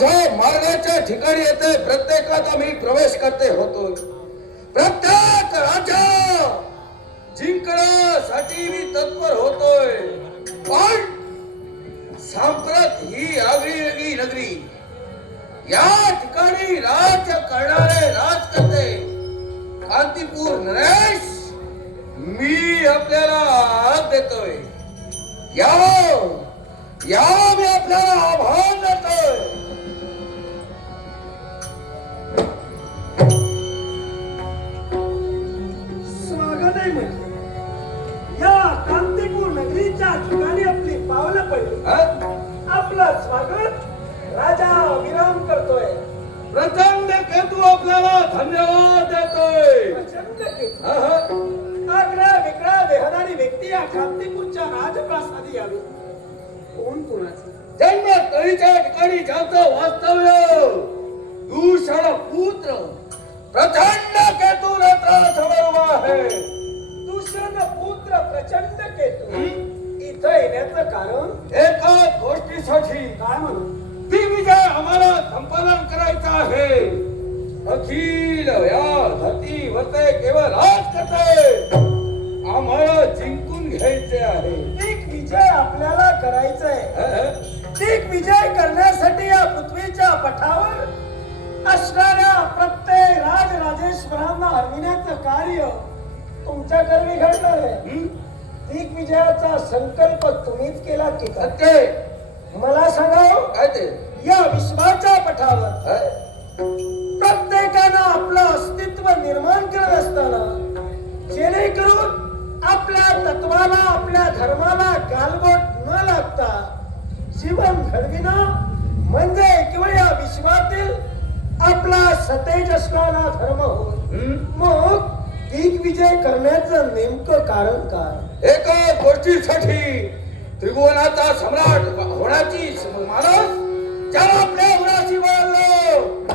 माझ्या मार्गाच्या ठिकाणी येते प्रत्येकात आम्ही प्रवेश करते होतो. प्रत्येक राजा जिंकण्यासाठी मी तत्पर होतोय. पण सांप्रत ही आगळी नगरी, या ठिकाणी राज्य करणारे राजकर्ते कांतीपूर नरेश मी आपल्याला हात देतोय. या मी आपल्याला आव्हान देतोय. स्वागत आहे म्हणजे या कांतीपूर नगरीच्या ठिकाणी आपली पावलं पडली. आपलं स्वागत राजा विराम करतोय. प्रचंड केतू आपल्याला धन्यवाद देतोय. प्रचंड केतू. आगळ्या वेगळ्या देहधारी व्यक्ती या कांतीपूरच्या राजप्रासादी यावी. कोण कोणाचं जन्म तळीच्या ठिकाणी ज्याचं वास्तव्य दूषण पुत्र प्रचंड केतू रथासमोर उभा आहे. दूषण पुत्र प्रचंड केतू इथं येण्याचं कारण एकाच गोष्टीसाठी. काय म्हणून? ती विजय आम्हाला संपादन करायचा आहे. अखिल या धरतीवरते केवळ राज करते आम्हाला जिंकून घ्यायचे आहे. एक विजय आपल्याला करायचा आहे. एक विजय करण्यासाठी या पृथ्वीच्या पठावर असणाऱ्या प्रत्येक राजराजेश्वरांना हरविण्याचं कार्य तुमच्याकडे घडणार आहे. एक विजयाचा संकल्प तुम्हीच केला की सत्य मला सांगा. काय ते या विश्वाच्या पठावर प्रत्येकानं आपलं अस्तित्व निर्माण करत असताना जेणेकरून आपल्या तत्वाला आपल्या धर्माला गालबोट न लागता जीवन घडविणं म्हणजे केवळ या विश्वातील आपला सतेज असणारा धर्म होय. मग दिग्विजय करण्याचं नेमकं कारण काय? एका गोष्टीसाठी त्रिभुवनाचा सम्राट होण्याची मानस ज्याला आपल्या उराशी वळलो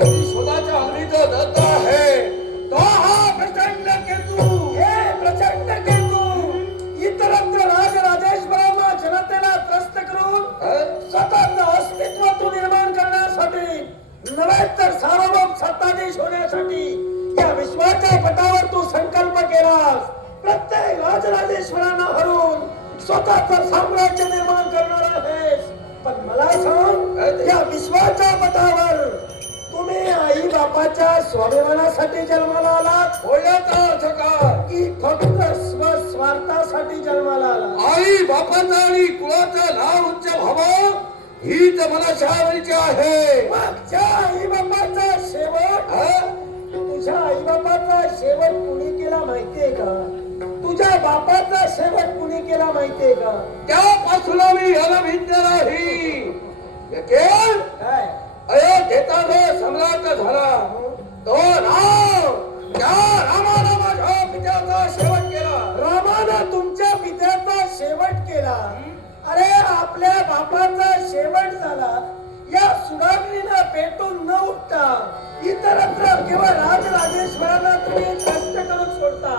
स्वतःच्या अग्नीचा दत्त आहे तो हा प्रचंड केतू. हे प्रचंड केतू इतरत्र राजराजेश्वरांना जनतेला त्रस्त करून स्वतःचं अस्तित्व तू निर्माण करण्यासाठी नव्हे तर सार्वभौम सत्ताधीश होण्यासाठी या विश्वाच्या पटावर तू संकल्प केलास. प्रत्येक राजराजेश्वरांना हरून स्वतःचं साम्राज्य निर्माण करणार आहेस. पण मला सांग या विश्वाच्या पटावर तुम्ही आई बापाच्या स्वाभिमानासाठी जन्माला आलात बोलण्याचा अर्थ काय की फक्त स्वस्वार्थासाठी जन्माला आला? आई बापाचा आणि कुळाचा नाव उच्च व्हावं हीच मनाशावरीची आहे. मागच्या आई बापाचा शेवट तुझ्या आई बापाचा शेवट कुणी केला माहितीये का? तुझ्या बापाचा शेवट कुणी केला माहितीये का? त्यापासून मी अनभिज्ञ नाही. काय अयोध्येचा जो सम्राट झाला तो राम त्या रामानं माझ्या पित्याचा शेवट केला. रामानं तुमच्या पित्याचा शेवट केला. अरे आपल्या बापाचा शेवट झाला या सुडाग्नीला पेटून न उठता इतरत्र केवळ राजराजेश्वरांना तुम्ही कष्ट करून सोडता.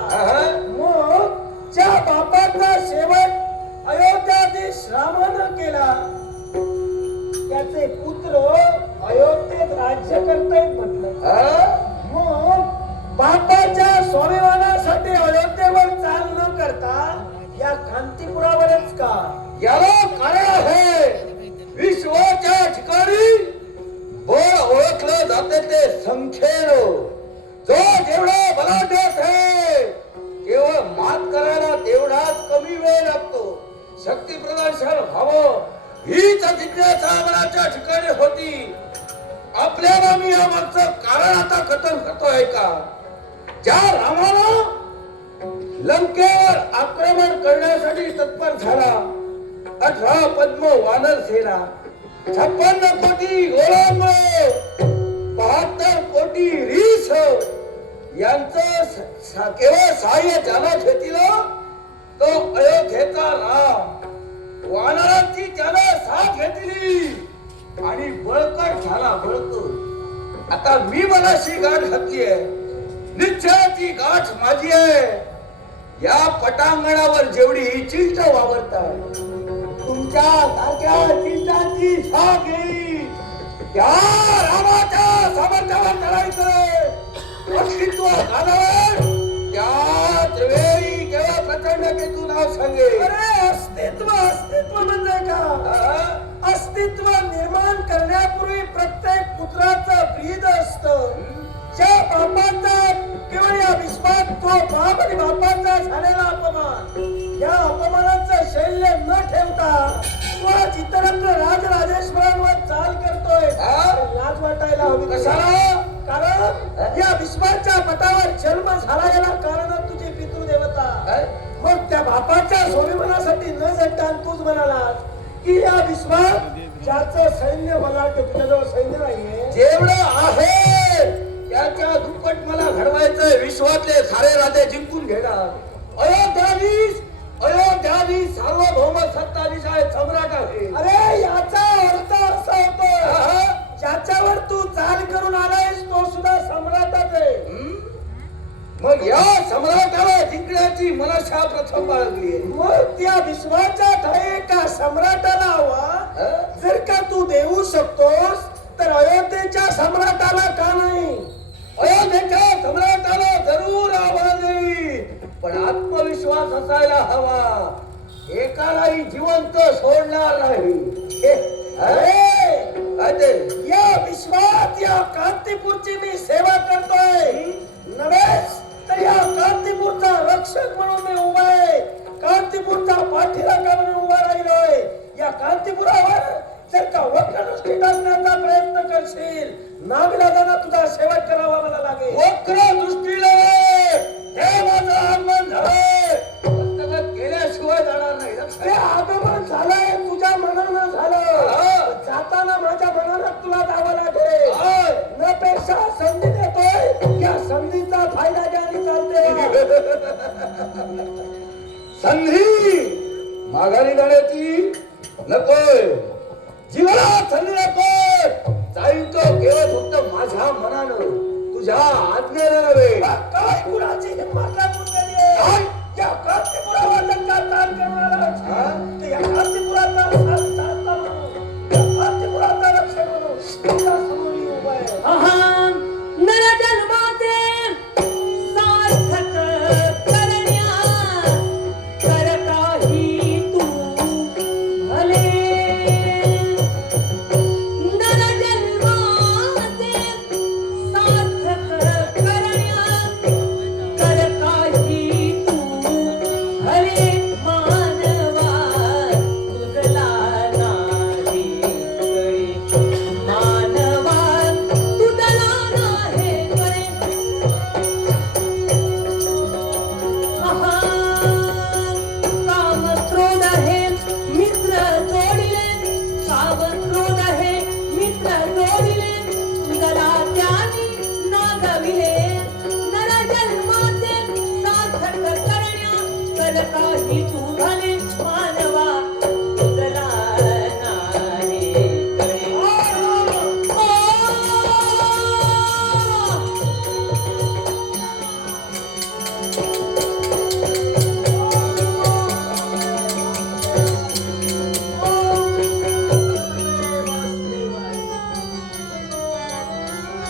मग ज्या बापाचा शेवट अयोध्याधीश रामानं केला त्याचे पुत्र अयोध्येत राज्य करतायत म्हटलं. मग बापाच्या स्वाभिमानासाठी अयोध्येवर चाल न करता या कांतीपुरावरच का? याला कारण आहे विश्वाच्या ठिकाणी बळ ओळखलं जाते ते संख्येनं. जो जेवढा बलाढ्य आहे केवळ मात करायला तेवढाच कमी वेळ लागतो. शक्ती प्रदर्शन व्हावं हीच जिज्ञासा मनाच्या ठिकाणी होती. आपल्याला मी यामागचं कारण आता कथन करतोय का? ज्या रामानं लंकेवर आक्रमण करण्यासाठी तत्पर झाला 18 पद्म वानर सेना 56 कोटी गोळामुळे 72 कोटी रीस यांचं केवळ सहाय्य ज्याला घेतलं तो अयोध्येचा राम. वानरांची त्याला साथ घेतली आणि बळकट झाला बळकट. आता मी मनाशी गाठ घातली आहे. निश्चयाची गाठ माझी आहे. या पटांगणावर जेवढी ही चिंच वावरतात तुमच्या सारख्या चिंचांची साथ घेईल त्या रामाच्या सामर्थ्यावर चढायचं अस्तित्व घालावर त्याच वेळी केव्हा प्रचंड केतू नाव सांगेल. अरे अस्तित्व म्हणजे का? अस्तित्व निर्माण करण्यापूर्वी प्रत्येक पुत्राचं ब्रीद असतं. ज्या बापाचा केवळ या विश्वात तो बाप आणि बापाचा झालेला अपमान, या अपमानाचं शैल्य न ठेवता तो आज इतरत्र राजराजेश्वरांवर चाल करतोय. लाज वाटायला हवी. कशाला? कारण या विश्वाच्या पटावर जन्म झाला गेला कारण तुझी पितृदेवता. मग त्या बापाच्या स्वाभिमानासाठी न जगता तूच म्हणालास की या विश्वात ज्याचं सैन्य बलाढ्य, तुझ्याजवळ सैन्य नाहीये. जेवढं आहे त्याच्या दुप्पट मला घडवायचंय. विश्वातले सारे राजे जिंकून घेणार. अयोध्याधीश सार्वभौम सत्ताधीश आहे, सम्राट आहे. अरे याचा अर्थ असा होतो ज्याच्यावर तू चाल करून आलायस तो सुद्धा सम्राटच आहे. मग या सम्राटाला जिंकण्याची मनशा प्रथम बाळगली. मग त्या विश्वाच्या ठाई एका सम्राटाला हवा जर का तू देऊ शकतोस तर अयोध्येच्या सम्राटाला का नाही? अयोध्येच्या सम्राटाला जरूर आव्हान देईल, पण आत्मविश्वास असायला हवा. एकालाही जिवंत सोडणार नाही. अरे या विश्वात या कांतीपूरची मी सेवा करतोय नव्हेच तर या कांतीपूरचा रक्षक म्हणून मी उभा आहे. कांतीपूरचा पाठीराखा म्हणून उभा राहिलोय. या कांतीपुरावर जर का वक्रदृष्टी टाकण्याचा प्रयत्न करशील नाविलाजाने तुझा शेवट करावा मला लागेल. वक्र दृष्टीला देवाचं आगमन झालंय, हस्तगत केल्याशिवाय जाणार नाही. ते आगमन झालंय तुझ्या मनानं झालं. जाताना माझ्या मनानं तुला जावं लागेल. न पेक्षा संधी देतोय या संधीचा फायदा घ्या आणि चालते. संधी माघारी जाण्याची नकोय. जीवनात संधी नकोय. जाईल तो केवळ फक्त माझ्या मनानं, तुझ्या आज्ञेनं नव्हे. काय कुणाची हिंमत लागून गेली आहे? या कांतीपुरावर जर का ताण करून आलास तर या कांतीपुराचा साधता म्हणून, या कांतीपुराचा रक्षक म्हणून तुझ्या समोर मी उभा आहे. अहं नरजन्माचे सार्थक करण्या कर काही तू भले. नरजन्माचे सार्थक करण्या कर काही तू भले.